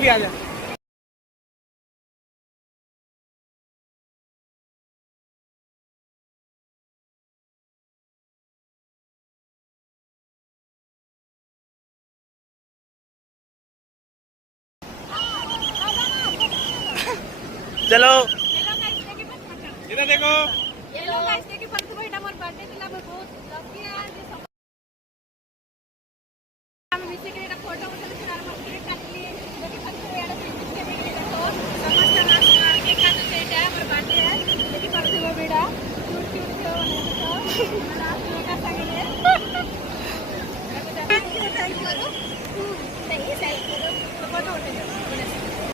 भी आ जा। चलो इधर देखो। ये लोग गाइस देखिए परसों बेटा मोर बर्थडे थी, बहुत